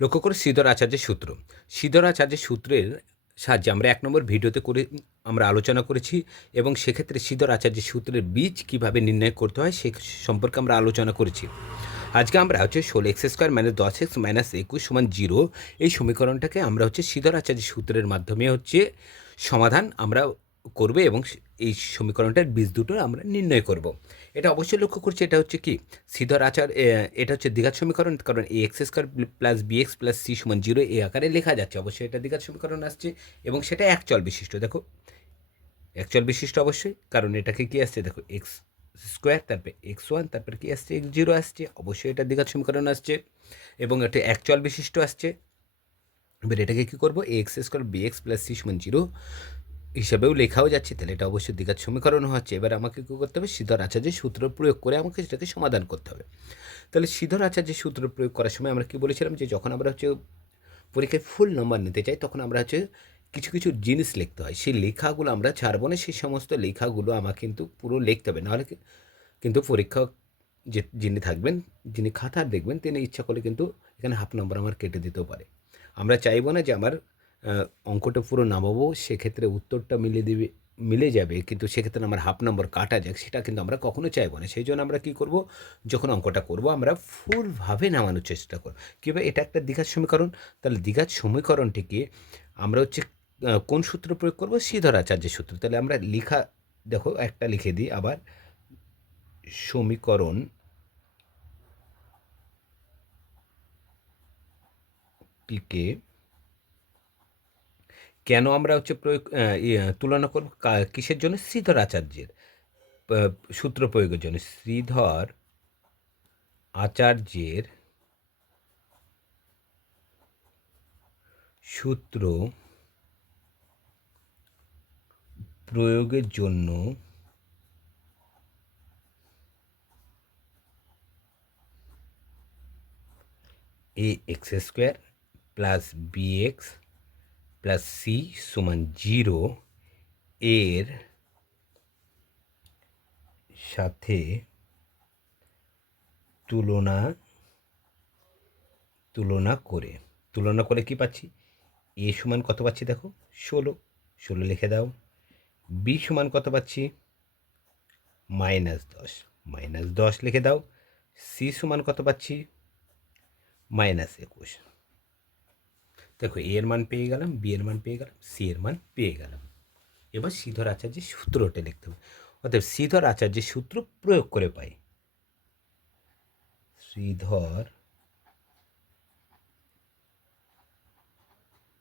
লক্ষ্য করো শ্রীধর আচার্যের সূত্র। শ্রীধর আচার্যের সূত্রের সাহায্যে আমরা এক নম্বর ভিডিওতে করে আমরা আলোচনা করেছি এবং সেক্ষেত্রে শ্রীধর আচার্যের সূত্রের বীজ কীভাবে নির্ণয় করতে হয় সে সম্পর্কে আমরা আলোচনা করেছি। আজকে আমরা হচ্ছে ষোলো এক্স স্কোয়ার মাইনাস দশ এক্স মাইনাস একুশ সমান জিরো এই সমীকরণটাকে আমরা হচ্ছে শ্রীধর আচার্যের সূত্রের মাধ্যমে হচ্ছে সমাধান আমরা করব এবং এই সমীকরণটার বীজ দুটো আমরা নির্ণয় করব। এটা অবশ্যই লক্ষ্য করছি, এটা হচ্ছে কি? শ্রীধর আচার এটা হচ্ছে দ্বিঘাত সমীকরণ, কারণ a x square plus b x plus c সমান জিরো এই আকারে লেখা যাচ্ছে। অবশ্যই এটা দ্বিঘাত সমীকরণ আসছে এবং সেটা একচল বিশিষ্ট, দেখো। একচল বিশিষ্ট অবশ্যই, কারণ এটাকে কি আসছে? দেখো এক্স স্কোয়ার তারপরে এক্স ওয়ান তারপরে কি আসছে? এক্স জিরো আসছে, অবশ্যই এটা দ্বিঘাত সমীকরণ আসছে এবং এটা একচল বিশিষ্ট আসছে। এবার এটাকে কী করব? A x square b x plus c সমান জিরো হিসাবেও লেখাও যাচ্ছে, তাহলে এটা অবশ্যই দ্বিঘাত সমীকরণ হচ্ছে। এবার আমাকে কী করতে হবে? সিধর আচার্যের সূত্র প্রয়োগ করে আমাকে সেটাকে সমাধান করতে হবে। তাহলে সিধর আচার্যের সূত্র প্রয়োগ করার সময় আমরা কী বলেছিলাম যে যখন আমরা হচ্ছে পরীক্ষায় ফুল নম্বর নিতে চাই, তখন আমরা হচ্ছে কিছু কিছু জিনিস লিখতে হয়। সেই লেখাগুলো আমরা ছাড়বো না, সেই সমস্ত লেখাগুলো আমাকে কিন্তু পুরো লিখতে হবে। নাহলে কিন্তু পরীক্ষক যে, যিনি থাকবেন, যিনি খাতার দেখবেন, তিনি ইচ্ছা করলে কিন্তু এখানে হাফ নম্বর আমার কেটে দিতেও পারে। আমরা চাইব না যে আমার অঙ্কটা পুরো নামাবো, সেক্ষেত্রে উত্তরটা মিলে দিবে, মিলে যাবে, কিন্তু সেক্ষেত্রে আমার হাফ নম্বর কাটা যাক, সেটা কিন্তু আমরা কখনো চাইব না। সেই জন্য আমরা কী করব, যখন অঙ্কটা করব, আমরা ফুলভাবে নামানোর চেষ্টা করব। কীভাবে এটা একটা দীঘার সমীকরণ? তাহলে দীঘার সমীকরণটিকে আমরা হচ্ছে কোন সূত্র প্রয়োগ করব? শ্রীধর আচার্যের সূত্র। তাহলে আমরা লিখা, দেখো, একটা লিখে দিই, আবার সমীকরণ টিকে কেন আমরা হচ্ছে প্রয়োগ ইয়ে, তুলনা করব? কিসের জন্য? শ্রীধর আচার্যের সূত্র প্রয়োগের জন্য। শ্রীধর আচার্যের সূত্র প্রয়োগের জন্য a x square plus b x plus c সমান জিরো এর সাথে তুলনা তুলনা করে। তুলনা করে কি পাচ্ছি? এ সমান কত পাচ্ছি দেখো? ষোলো। ষোলো লিখে দাও। বি সমান কত পাচ্ছি? মাইনাস দশ। মাইনাস দশ লিখে দাও। সি সমান কত পাচ্ছি? মাইনাস একুশ। দেখো এ এর মান পেয়ে গেলাম বি এর মান পেয়ে গেলাম সি এর মান পেয়ে গেলাম। এবার শ্রীধর আচার্যের সূত্রটা লিখতে হবে। অর্থাৎ শ্রীধর আচার্যের সূত্র প্রয়োগ করে পাই। শ্রীধর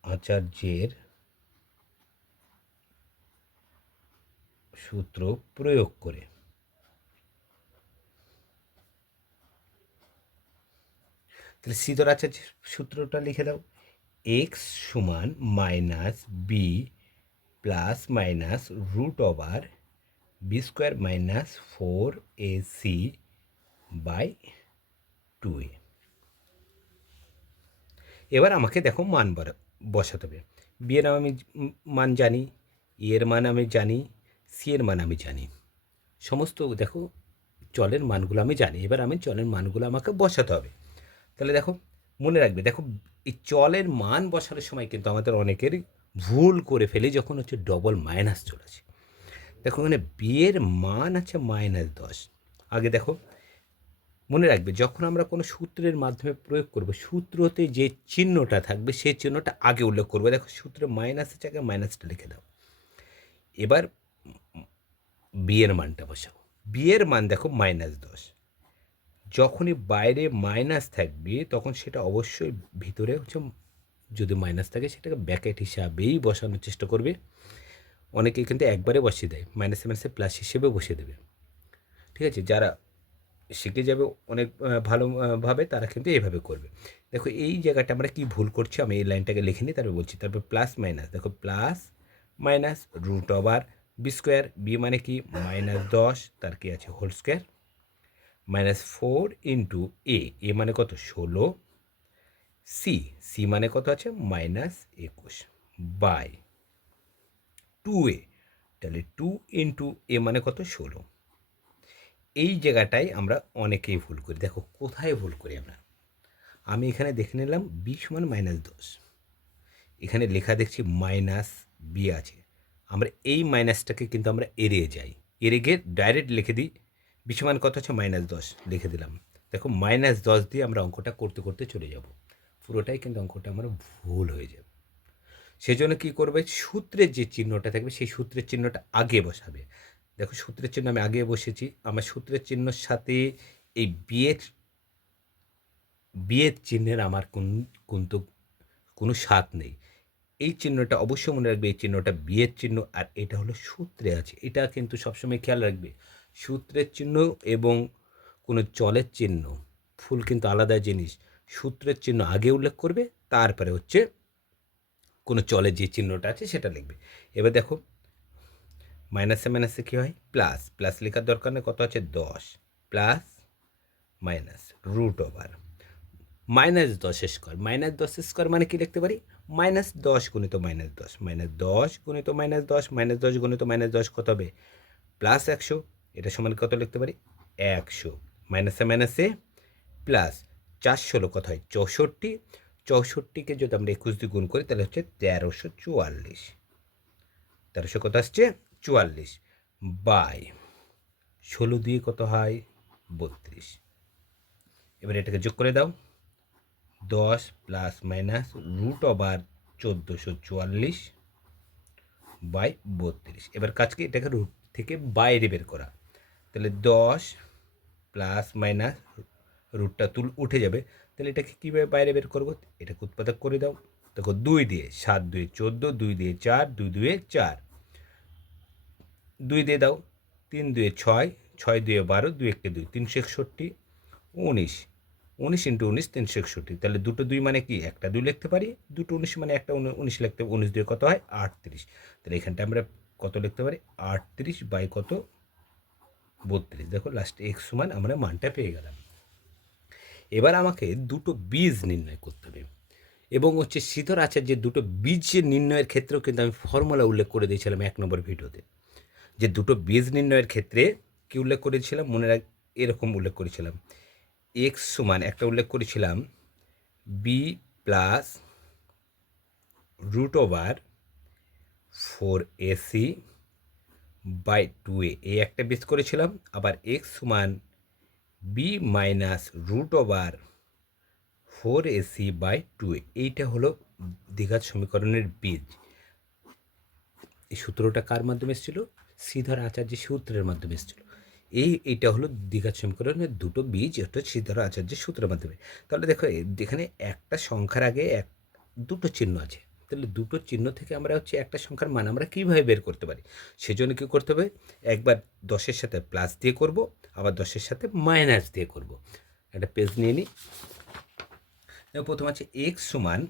আচার্যের সূত্র প্রয়োগ করে। তাহলে শ্রীধর আচার্যের সূত্রটা লিখে দাও। এক্স সমান minus b plus minus root over b square minus four a c by two a এবার আমাকে দেখো মান বসাতে হবে। বি এর আমি মান জানি ই এর মান আমি জানি সি এর মান আমি জানি। সমস্ত দেখো, চলের মানগুলো আমি জানি। এবার আমি চলের মানগুলো আমাকে বসাতে হবে। তাহলে দেখো মনে রাখবে, দেখো, এই চলের মান বসানোর সময় কিন্তু আমাদের অনেকের ভুল করে ফেলে যখন হচ্ছে ডবল মাইনাস চলেছে। দেখো, এখানে বিয়ের মান আছে মাইনাস দশ। আগে দেখো, মনে রাখবে, যখন আমরা কোনো সূত্রের মাধ্যমে প্রয়োগ করব, সূত্রতে যে চিহ্নটা থাকবে, সেই চিহ্নটা আগে উল্লেখ করবে। দেখো, সূত্রে মাইনাস আছে, আগে মাইনাসটা লিখে দাও। এবার বিয়ের মানটা বসাও বিয়ের মান দেখো মাইনাস দশ। যখনই বাইরে মাইনাস থাকবে তখন সেটা অবশ্যই ভিতরে হচ্ছে যদি মাইনাস থাকে সেটাকে ব্যাকেট হিসাবেই বসানোর চেষ্টা করবে। অনেকে কিন্তু একবারে বসিয়ে দেয় মাইনাসে মাইনাসে প্লাস হিসেবে বসিয়ে দেবে। ঠিক আছে? যারা শিখে যাবে অনেক আহ, ভালো আহ, ভাবে তারা কিন্তু এইভাবে করবে। দেখো এই জায়গাটা আমরা কি ভুল করছি? আমি এই লাইনটাকে লিখে নিই তারপর বলছি তারপর প্লাস মাইনাস দেখো plus minus root over b square b মানে কি? মাইনাস দশ তার কি আছে? Whole square minus four into a a মানে কত? ষোলো। সি সি মানে কত আছে? মাইনাস একুশ বাই টু এ তাহলে টু ইন্টু এ মানে কত? ষোলো। এই জায়গাটায় আমরা অনেকেই ভুল করি। দেখো, কোথায় ভুল করি আমরা? আমি এখানে দেখে নিলাম বি সমান মাইনাস দশ। এখানে লেখা দেখছি মাইনাস বি আছে। আমরা এই মাইনাসটাকে কিন্তু আমরা এড়িয়ে যাই। এড়িয়ে গিয়ে ডাইরেক্ট লিখে দিই বি সমান কত আছে মাইনাস দশ, লিখে দিলাম। দেখো মাইনাস দশ দিয়ে আমরা অঙ্কটা করতে করতে চলে যাব। পুরোটাই কিন্তু অঙ্কটা আমার ভুল হয়ে যাবে। সেজন্য কী করবে? সূত্রের যে চিহ্নটা থাকবে, সেই সূত্রের চিহ্নটা আগে বসাবে। দেখো সূত্রের চিহ্ন আমি আগে বসেছি। আমার সূত্রের চিহ্নর সাথে এই বিয়ের বিয়ের চিহ্নের আমার কোন, কিন্তু কোনো স্বাদ নেই। এই চিহ্নটা অবশ্যই মনে রাখবে, এই চিহ্নটা বিয়ের চিহ্ন, আর এটা হলো সূত্রে আছে। এটা কিন্তু সবসময় খেয়াল রাখবে। সূত্রের চিহ্ন এবং কোনো জলের চিহ্ন। ফুল কিন্তু আলাদা জিনিস। সূত্রের চিহ্ন আগে উল্লেখ করবে, তারপরে হচ্ছে কোনো চলের যে চিহ্নটা আছে সেটা লিখবে। এবার দেখো মাইনাসে মাইনাসে কী হয়? প্লাস প্লাস লেখার দরকার নেই, কত আছে? দশ। Plus minus root over minus দশ স্কোয়ার মাইনাস দশ স্কোয়ার মানে কি লিখতে পারি? মাইনাস দশ গুণিত মাইনাস দশ। মাইনাস দশ গুণিত মাইনাস দশ মাইনাস দশ গুণিত মাইনাস দশ কত হবে? প্লাস একশো। এটা সমান কত লিখতে পারি? একশো। মাইনাসে মাইনাসে প্লাস চার ষোলো কত হয়? চৌষট্টি। চৌষট্টিকে যদি আমরা একুশ দিয়ে গুণ করি, তাহলে হচ্ছে তেরোশো চুয়াল্লিশ। তেরোশো কত আসছে? চুয়াল্লিশ। বাই ষোলো দিয়ে কত হয়? বত্রিশ। এবার এটাকে যোগ করে দাও। দশ প্লাস মাইনাস রুট ওভার চোদ্দোশো চুয়াল্লিশ বাই বত্রিশ। এবার কাজকে এটাকে রুট থেকে বাইরে বের করা। তাহলে দশ প্লাস মাইনাস রুটটা তুল, উঠে যাবে। তাহলে এটাকে কীভাবে বাইরে বের করব? এটাকে উৎপাদক করে দাও। দেখো দুই দিয়ে সাত, দুই চোদ্দ, দুই দিয়ে চার, দুই দুয়ে চার। দুই দিয়ে দাও, তিন দুয়ে ছয় ছয় দুয়ে বারো, দুই এককে দুই, তিনশো একষট্টি, উনিশ। উনিশ ইন্টু উনিশ, তিনশো একষট্টি। তাহলে দুটো দুই মানে কি? একটা দুই লিখতে পারি, দুটো উনিশ মানে একটা উনি- উনিশ লিখতে, উনিশ দুই কত হয়? আটত্রিশ। তাহলে এখানটা আমরা কত লিখতে পারি? আটত্রিশ বাই কত? বত্রিশ। দেখো লাস্টে এক্স সমান আমরা মানটা পেয়ে গেলাম। এবার আমাকে দুটো বীজ নির্ণয় করতে হবে। এবং হচ্ছে শীতর আচার্যের দুটো বীজ নির্ণয়ের ক্ষেত্রেও কিন্তু আমি ফর্মুলা উল্লেখ করে দিয়েছিলাম এক নম্বর ভিডিওতে। যে দুটো বীজ নির্ণয়ের ক্ষেত্রে কি উল্লেখ করেছিলাম? মনে রাখ, এরকম উল্লেখ করেছিলাম। এক্স সমান একটা উল্লেখ করেছিলাম b plus root over four AC by two a এই একটা বেস করেছিলাম, আবার এক্স সমান b minus root over four AC by two a, এইটা হলো দ্বিঘাত সমীকরণের বীজ। এই সূত্রটা কার মাধ্যমে এসেছিল? শ্রীধর আচার্য সূত্রের মাধ্যমে এসেছিল। এই, এইটা হলো দ্বিঘাত সমীকরণের দুটো বীজ, এটা শ্রীধর আচার্যের সূত্রের মাধ্যমে। তাহলে দেখো এখানে একটা সংখ্যার আগে এক, দুটো চিহ্ন আছে। তাহলে দুটো চিহ্ন থেকে আমরা হচ্ছে একটা সংখ্যার মান আমরা কীভাবে বের করতে পারি? সেজন্য কী করতে হবে? একবার দশের সাথে প্লাস দিয়ে করব, আবার দশের সাথে মাইনাস দিয়ে করব। একটা পেজ নিয়ে নিই প্রথম আছে এক্স সমান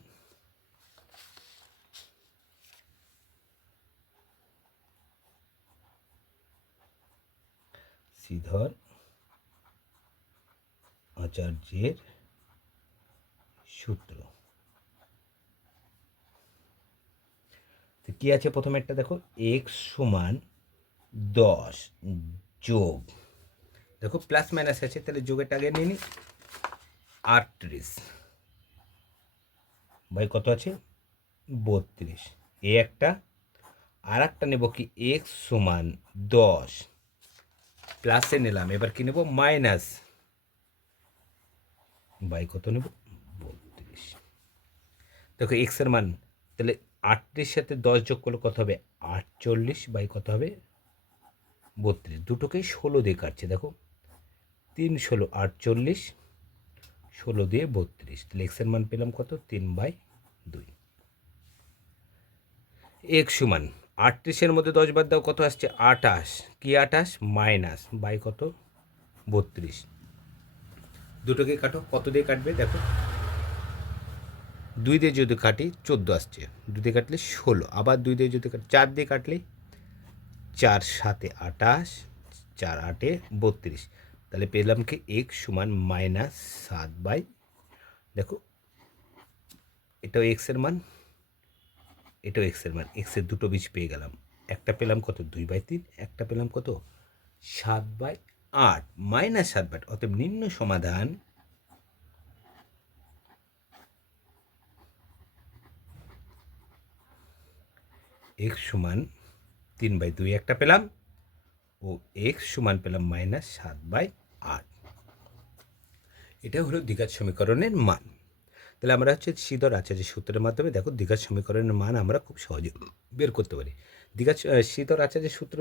শ্রীধর আচার্যের সূত্র। তো কি আছে প্রথমে একটা দেখো এক্স সমান দশ যোগ। দেখো প্লাস মাইনাস আছে, তাহলে যোগেরটা আগে নিয়ে নিই আটত্রিশ। ভাই, কত আছে? বত্রিশ। এ একটা। আর একটা নেব কি? এক্স সমান দশ। প্লাসে নিলাম। এবার কি নেব? মাইনাস বাই কত নেব? বত্রিশ। দেখো এক্সের মান, তাহলে আটত্রিশ সাথে দশ যোগ করলে কত হবে? আটচল্লিশ বাই কত হবে? বত্রিশ। দুটোকেই ষোলো দিয়ে কাটছে, দেখো। তিন ষোলো, আটচল্লিশ, ষোলো দিয়ে বত্রিশ। তাহলে এক্সের মান পেলাম কত? তিন বাই দুই। এক সমান, আটত্রিশের মধ্যে দশ বাদ দাও, কত আসছে? আটাশ কি আটাশ মাইনাস বাই কত? বত্রিশ। দুটোকে কাটো, কত দিয়ে কাটবে? দেখো। দুই দিয়ে যদি কাটি চোদ্দ আসছে। দুই দিয়ে কাটলে ষোলো, আবার দুই দিয়ে যদি চার দিয়ে কাটলে চার সাতে আটাশ চার আটে বত্রিশ। তাহলে পেলাম কি এক সমান মাইনাস সাত বাই, দেখো, এটাও এক্সের মান, এটাও এক্সের মান এক্সের দুটো বীজ পেয়ে গেলাম। একটা পেলাম কত? দুই বাই তিন, একটা পেলাম কত? সাত বাই আট, মাইনাস সাত বাই অতএব নিম্ন সমাধান এক্স সমান তিন বাই দুই একটা পেলাম ও এক্স সমান পেলাম মাইনাস সাত বাই আট। এটা হলো দ্বিঘাত সমীকরণের মান। তাহলে আমরা হচ্ছে সিধর আচার্য সূত্রের মাধ্যমে দেখো দ্বিঘাত সমীকরণের মান আমরা খুব সহজে বের করতে পারি। দ্বিঘাত সিধর আচার্য সূত্র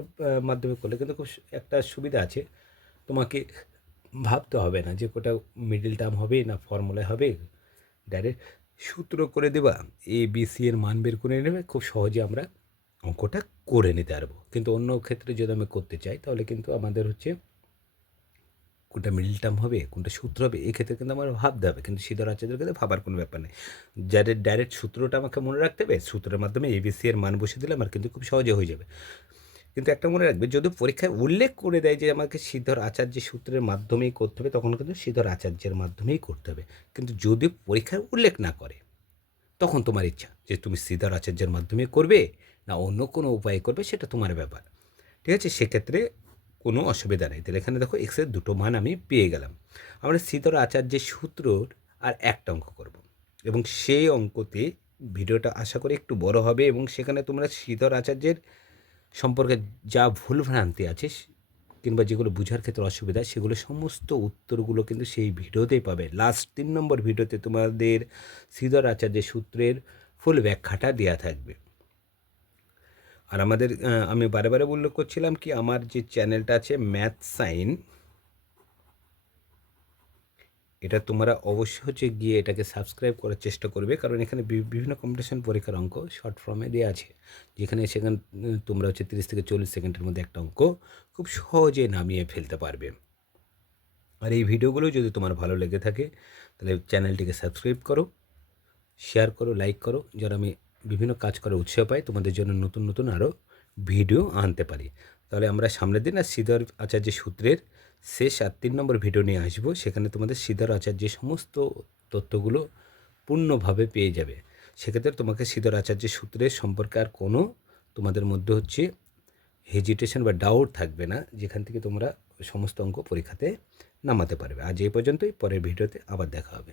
মাধ্যমে করলে কিন্তু খুব একটা সুবিধা আছে। তোমাকে ভাবতে হবে না যে কোটা মিডিল টার্ম হবে না ফর্মুলায় হবে। ডাইরেক্ট সূত্র করে দেবা এ বি সি এর মান বের করে নেবে। খুব সহজে আমরা অঙ্কটা করে নিতে পারব। কিন্তু অন্য ক্ষেত্রে যদি আমি করতে চাই, তাহলে কিন্তু আমাদের হচ্ছে কোনটা মিডল টার্ম হবে, কোনটা সূত্র হবে এক্ষেত্রে কিন্তু আমার ভাবতে হবে। কিন্তু সিধর আচার্যের ক্ষেত্রে ভাবার কোনো ব্যাপার নেই। যাদের ডাইরেক্ট সূত্রটা আমাকে মনে রাখতে হবে, সূত্রের মাধ্যমে এবিসি এর মান বসে দিলে আমার কিন্তু খুব সহজে হয়ে যাবে। কিন্তু একটা মনে রাখবে, যদি পরীক্ষায় উল্লেখ করে দেয় যে আমাকে সিদ্ধর আচার্য সূত্রের মাধ্যমেই করতে হবে, তখন কিন্তু সিদ্ধর আচার্যের মাধ্যমেই করতে হবে। কিন্তু যদি পরীক্ষায় উল্লেখ না করে, তখন তোমার ইচ্ছা যে তুমি সিদ্ধর আচার্যের মাধ্যমে করবে না অন্য কোনো উপায়ে করবে সেটা তোমার ব্যাপার। ঠিক আছে? সেক্ষেত্রে কোনো অসুবিধা নেই। তাহলে এখানে দেখো এক্সের দুটো মান আমি পেয়ে গেলাম। আমরা সিদ্ধর আচার্যের সূত্রর আর একটা অঙ্ক করব। এবং সেই অঙ্কতে ভিডিওটা আশা করি একটু বড় হবে এবং সেখানে তোমরা শ্রীধর আচার্যের সম্পর্কে যা ভুলভ্রান্তি আছে, কিংবা যেগুলো বোঝার ক্ষেত্রে অসুবিধা, সেগুলো সমস্ত উত্তরগুলো কিন্তু সেই ভিডিওতেই পাবে। লাস্ট তিন নম্বর ভিডিওতে তোমাদের শ্রীধর আচার্যের সূত্রের ফুল ব্যাখ্যাটা দেওয়া থাকবে। আর আমাদের আমি বারে বারে উল্লেখ করছিলাম কি আমার যে চ্যানেলটা আছে ম্যাথ সাইন, এটা তোমরা অবশ্যই হচ্ছে গিয়ে এটাকে সাবস্ক্রাইব করার চেষ্টা করবে। কারণ এখানে বিভিন্ন কম্পিটিশন পরীক্ষার অঙ্ক শর্ট ফর্মে দেওয়া আছে। যেখানে সেখানে, তোমরা হচ্ছে তিরিশ থেকে চল্লিশ সেকেন্ডের মধ্যে একটা অঙ্ক খুব সহজে নামিয়ে ফেলতে পারবে। আর এই ভিডিওগুলো যদি তোমার ভালো লেগে থাকে, তাহলে চ্যানেলটিকে সাবস্ক্রাইব করো শেয়ার করো লাইক করো। যেন আমি বিভিন্ন কাজ করার উৎসাহ পাই, তোমাদের জন্য নতুন নতুন আরও ভিডিও আনতে পারি। তাহলে আমরা সামনের দিন আর শ্রীধর আচার্য সূত্রের শেষ আর তিন নম্বর ভিডিও নিয়ে আসব, সেখানে তোমাদের শ্রীধর আচার্যের সমস্ত তথ্যগুলো পূর্ণভাবে পেয়ে যাবে। সেক্ষেত্রে তোমাকে শ্রীধর আচার্য সূত্রের সম্পর্কে আর কোনো তোমাদের মধ্যে হচ্ছে হেজিটেশন বা ডাউট থাকবে না, যেখান থেকে তোমরা সমস্ত অঙ্ক পরীক্ষাতে নামাতে পারবে। আজ এই পর্যন্তই, পরের ভিডিওতে আবার দেখা হবে।